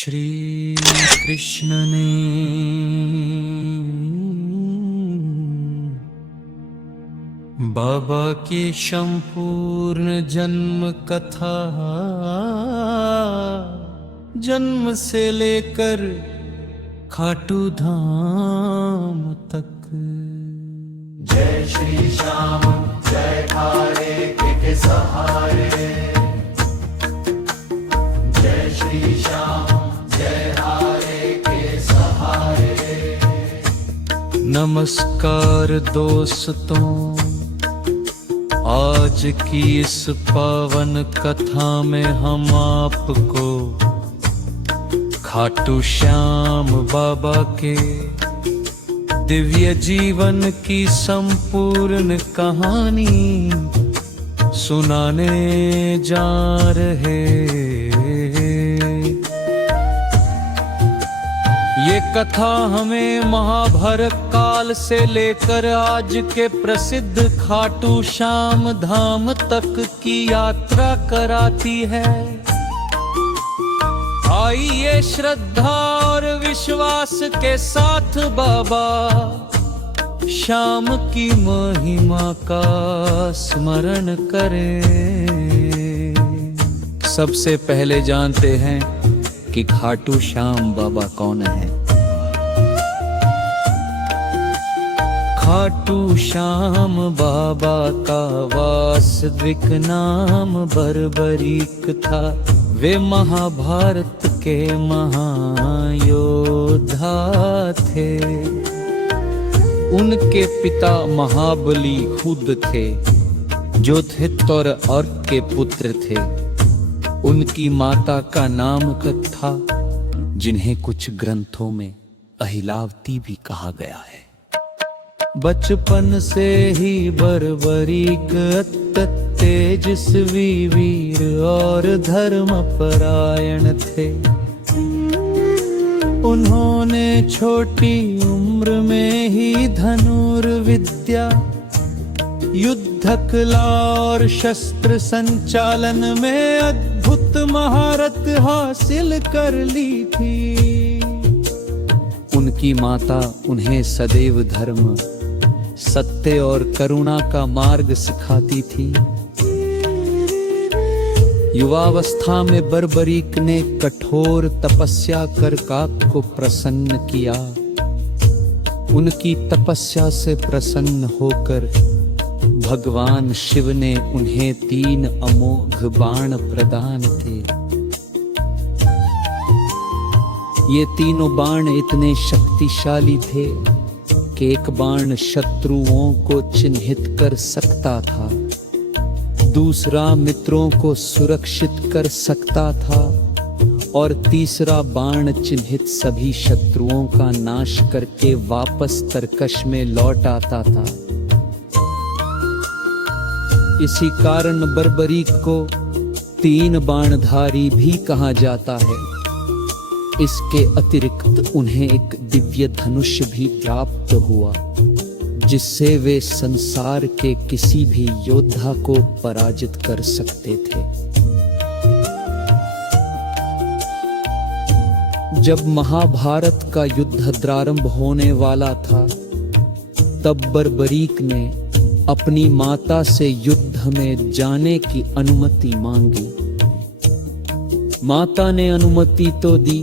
श्री कृष्ण ने बाबा की संपूर्ण जन्म कथा जन्म से लेकर खाटू धाम तक। जय श्री श्याम जय हारे के सहारे। जय श्री श्याम जय हारे के सहारे। नमस्कार दोस्तों, आज की इस पावन कथा में हम आपको खाटू श्याम बाबा के दिव्य जीवन की संपूर्ण कहानी सुनाने जा रहे। ये कथा हमें महाभारत काल से लेकर आज के प्रसिद्ध खाटू श्याम धाम तक की यात्रा कराती है। आइए श्रद्धा और विश्वास के साथ बाबा श्याम की महिमा का स्मरण करें। सबसे पहले जानते हैं कि खाटू श्याम बाबा कौन है। खाटू श्याम बाबा का वास्तविक नाम बर्बरीक था। वे महाभारत के महायोद्धा थे। उनके पिता महाबली खुद थे, जो धित और अर्क के पुत्र थे। उनकी माता का नाम था, जिन्हें कुछ ग्रंथों में अहिलावती भी कहा गया है। बचपन से ही बर्बरीक तेजस्वी वीर और धर्मपरायण थे। उन्होंने छोटी उम्र में ही धनुर्विद्या, युद्ध कला और शस्त्र संचालन में अद्भुत महारत हासिल कर ली थी। उनकी माता उन्हें सदैव धर्म, सत्य और करुणा का मार्ग सिखाती थी। युवावस्था में बर्बरीक ने कठोर तपस्या कर काक को प्रसन्न किया। उनकी तपस्या से प्रसन्न होकर भगवान शिव ने उन्हें 3 अमोघ बाण प्रदान थे। ये तीनों बाण इतने शक्तिशाली थे कि एक बाण शत्रुओं को चिन्हित कर सकता था, दूसरा मित्रों को सुरक्षित कर सकता था और तीसरा बाण चिन्हित सभी शत्रुओं का नाश करके वापस तरकश में लौट आता था। इसी कारण बर्बरीक को 3 बाणधारी भी कहा जाता है। इसके अतिरिक्त उन्हें एक दिव्य धनुष भी प्राप्त हुआ, जिससे वे संसार के किसी भी योद्धा को पराजित कर सकते थे। जब महाभारत का युद्ध प्रारंभ होने वाला था, तब बर्बरीक ने अपनी माता से युद्ध में जाने की अनुमति मांगी। माता ने अनुमति तो दी,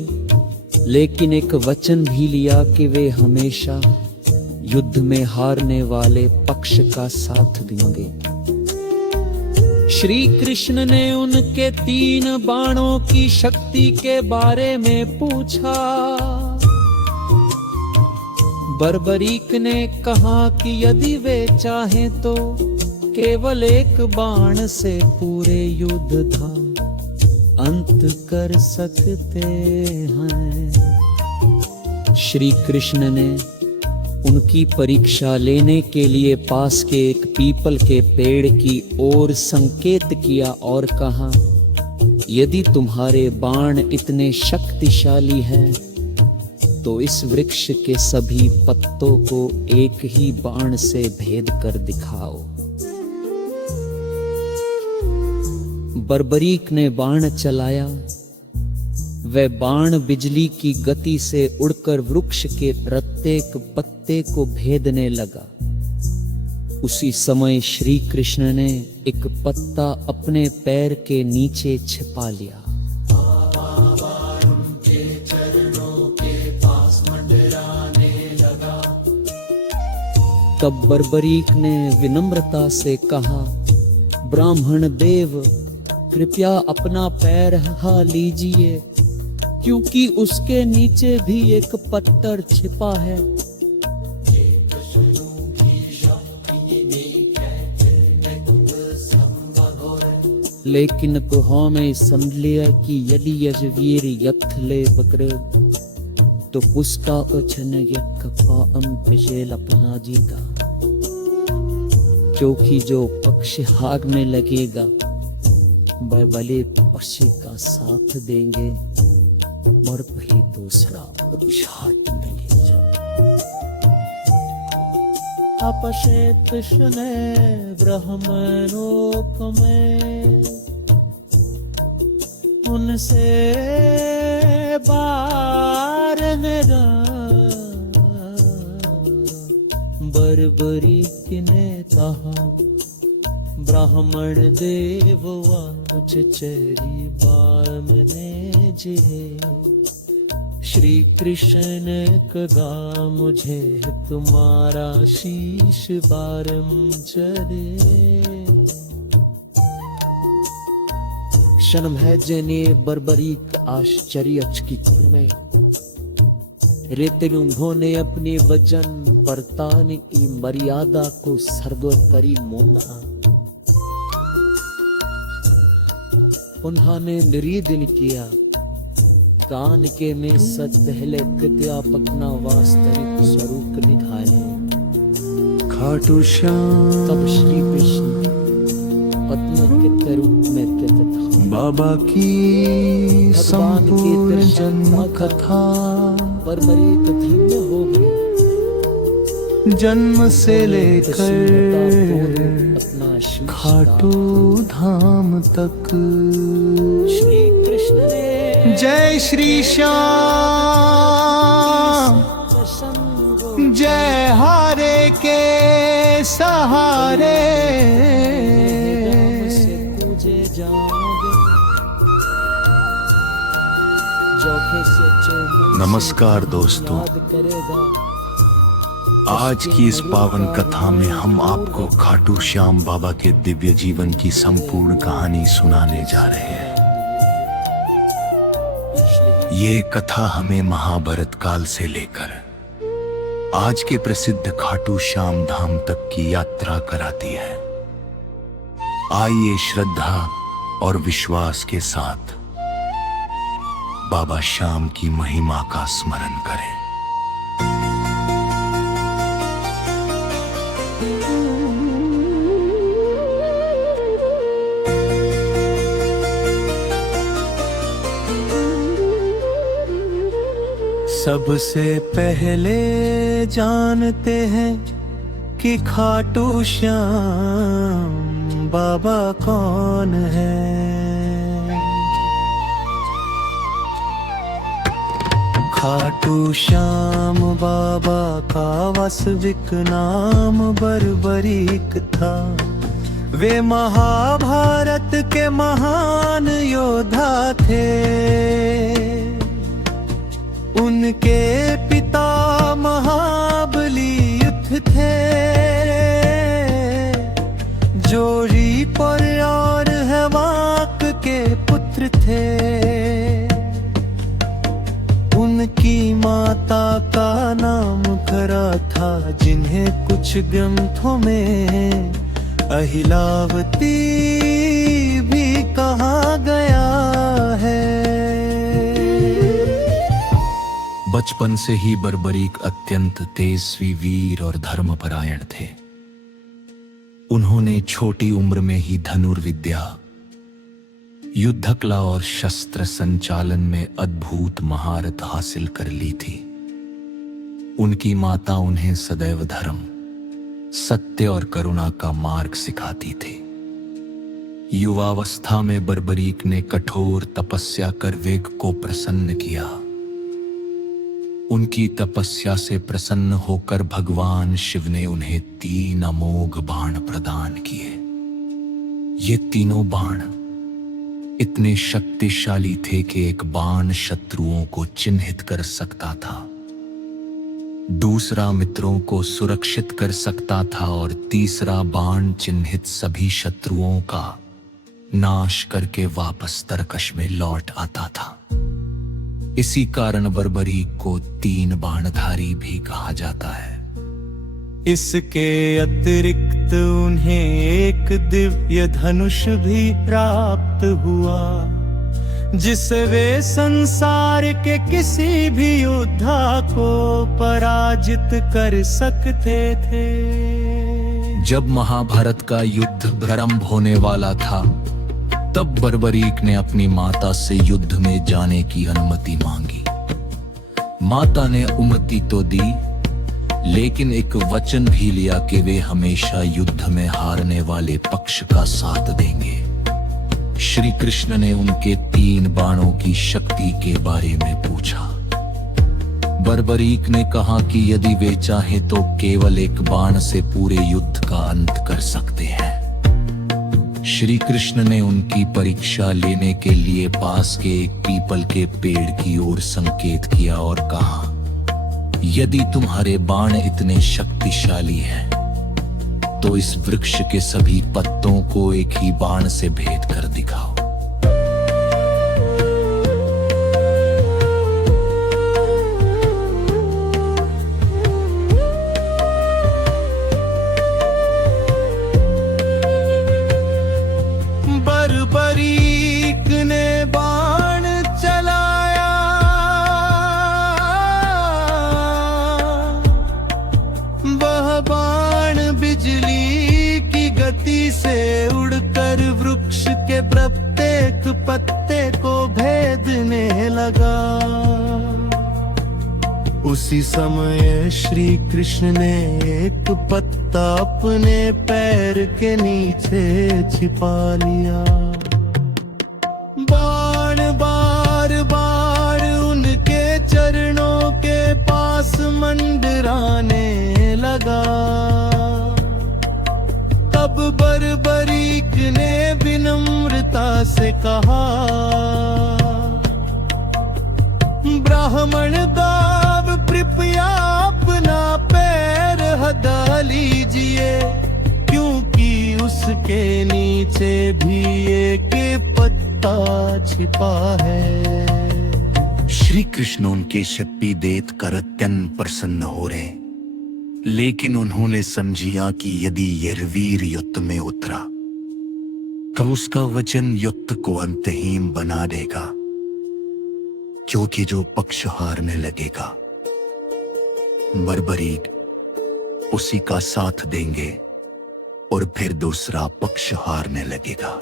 लेकिन एक वचन भी लिया कि वे हमेशा युद्ध में हारने वाले पक्ष का साथ देंगे। श्री कृष्ण ने उनके 3 बाणों की शक्ति के बारे में पूछा। बर्बरीक ने कहा कि यदि वे चाहें तो केवल एक बाण से पूरे युद्ध का अंत कर सकते हैं। श्री कृष्ण ने उनकी परीक्षा लेने के लिए पास के एक पीपल के पेड़ की ओर संकेत किया और कहा, यदि तुम्हारे बाण इतने शक्तिशाली हैं, तो इस वृक्ष के सभी पत्तों को एक ही बाण से भेद कर दिखाओ। बर्बरीक ने बाण चलाया। वह बाण बिजली की गति से उड़कर वृक्ष के प्रत्येक पत्ते को भेदने लगा। उसी समय श्री कृष्ण ने एक पत्ता अपने पैर के नीचे छिपा लिया। उनके चरणों के पास मंडराने लगा। तब बर्बरीक ने विनम्रता से कहा, ब्राह्मण देव, कृपया अपना पैर हिला लीजिए, क्योंकि उसके नीचे भी एक पत्थर छिपा है। लेकिन कुहा में समझ लिया कि यदि यजवीर यथले बकर तो पुष्का उछन पिछेल अपना जीता, क्योंकि जो पक्ष हाग में लगेगा वह भले पक्ष का साथ देंगे और वही दूसरा पक्ष हाथ में ले जाए। अपशेत शने ब्रह्मलोक में उनसे बार बर्बरीक ने कहा, ब्राह्मण देववा कुछ चरी बामने जे। श्री कृष्ण कगा मुझे तुम्हारा शीश बारम चरे। क्षण है जने बर्बरीक आश्चर्यचकित में रेते उन्होंने अपने वजन बरताने की मर्यादा को सर्वोपरि माना। उन्होंने निवेदन किया, कान के में सच पहले कृपया अपना वास्तविक स्वरूप दिखाए। खाटू श्याम तब श्री कृष्ण पद्म के रूप में प्रकट हुए। बाबा की संपूर्ण जन्म कथा बर्बरीक धन्य हो गई। जन्म से लेकर खाटू धाम तक। श्री कृष्ण ने जय श्री श्याम, जय हारे के सहारे। नमस्कार दोस्तों, आज की इस पावन कथा में हम आपको खाटू श्याम बाबा के दिव्य जीवन की संपूर्ण कहानी सुनाने जा रहे हैं। ये कथा हमें महाभारत काल से लेकर आज के प्रसिद्ध खाटू श्याम धाम तक की यात्रा कराती है। आइए श्रद्धा और विश्वास के साथ बाबा श्याम की महिमा का स्मरण करें। सबसे पहले जानते हैं कि खाटू श्याम बाबा कौन है। खाटू श्याम बाबा का वास्तविक नाम बर्बरीक था। वे महाभारत के महान योद्धा थे। उनके पिता महाबली युद्ध थे, जो रीपर और हवाक के पुत्र थे। उनकी माता का नाम खरा था, जिन्हें कुछ ग्रंथों में अहिलावती भी कहा गया है। बचपन से ही बर्बरीक अत्यंत तेजस्वी, वीर और धर्मपरायण थे। उन्होंने छोटी उम्र में ही धनुर्विद्या, युद्ध कला और शस्त्र संचालन में अद्भुत महारत हासिल कर ली थी। उनकी माता उन्हें सदैव धर्म, सत्य और करुणा का मार्ग सिखाती थी। युवावस्था में बर्बरीक ने कठोर तपस्या कर वेग को प्रसन्न किया। उनकी तपस्या से प्रसन्न होकर भगवान शिव ने उन्हें 3 अमोघ बाण प्रदान किए। ये तीनों बाण इतने शक्तिशाली थे कि एक बाण शत्रुओं को चिन्हित कर सकता था, दूसरा मित्रों को सुरक्षित कर सकता था और तीसरा बाण चिन्हित सभी शत्रुओं का नाश करके वापस तरकश में लौट आता था। इसी कारण बर्बरीक को 3 बाणधारी भी कहा जाता है। इसके अतिरिक्त उन्हें एक दिव्य धनुष भी प्राप्त हुआ, जिससे वे संसार के किसी भी योद्धा को पराजित कर सकते थे। जब महाभारत का युद्ध प्रारंभ होने वाला था, तब बर्बरीक ने अपनी माता से युद्ध में जाने की अनुमति मांगी। माता ने अनुमति तो दी, लेकिन एक वचन भी लिया कि वे हमेशा युद्ध में हारने वाले पक्ष का साथ देंगे। श्री कृष्ण ने उनके 3 बाणों की शक्ति के बारे में पूछा। बर्बरीक ने कहा कि यदि वे चाहें तो केवल एक बाण से पूरे युद्ध का अंत कर सकते हैं। श्री कृष्ण ने उनकी परीक्षा लेने के लिए पास के एक पीपल के पेड़ की ओर संकेत किया और कहा, यदि तुम्हारे बाण इतने शक्तिशाली हैं, तो इस वृक्ष के सभी पत्तों को एक ही बाण से भेद कर दिखाओ। बर्बरीक ने बाण चलाया, वह बाण बिजली की गति से उड़कर वृक्ष के प्रत्येक पत्ते को भेदने लगा। उसी समय श्री कृष्ण ने एक पत्ता अपने पैर के नीचे छिपा लिया। बाण बार बार उनके चरणों के पास मंडराने लगा। तब बर्बरीक ने विनम्रता से कहा, ब्राह्मण दाव कृपया अपना पैर हटा लीजिए, क्योंकि उसके नीचे भी एक पत्ता छिपा है। श्री कृष्ण उनके शक्ति देख कर अत्यंत प्रसन्न हो रहे, लेकिन उन्होंने समझिया कि यदि यह वीर युद्ध में उतरा तो उसका वचन युद्ध को अंतहीन बना देगा, क्योंकि जो पक्ष हारने लगेगा बर्बरीक उसी का साथ देंगे और फिर दूसरा पक्ष हारने लगेगा।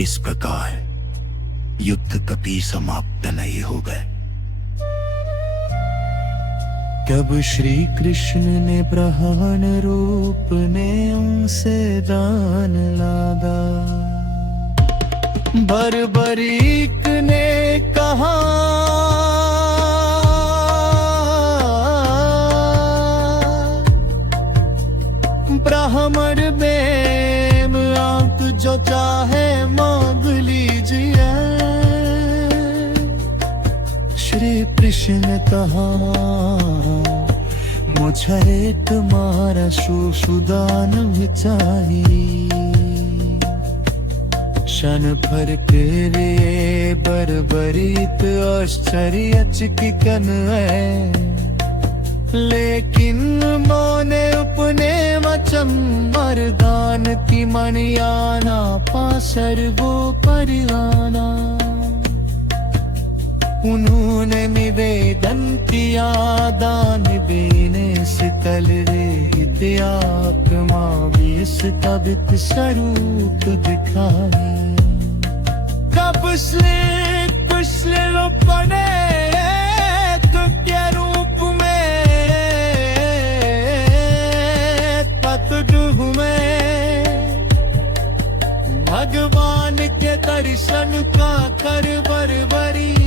इस प्रकार युद्ध कभी समाप्त नहीं होगा। तब श्री कृष्ण ने प्राण रूप में उनसे दान लादा। बर्बरीक ने कहा, ब्राह्मण में आंख जो चाहे मांग लीजिए। श्री कृष्ण ने कहा, मुझे तुम्हारा सुदान भी चाहिए। क्षण भर के लिए बर्बरीक आश्चर्यचकित है, लेकिन मोने अपने वचन मर्दान की मणियाना पासर वो परिवाना। उन्होंने निवेदन किया, दान देने से कल रे आत्मा विष तबित स्वरूप दिखाए। कब श्री कृष्ण बने के रूप में तत्व में दर्शन का कर बरबरी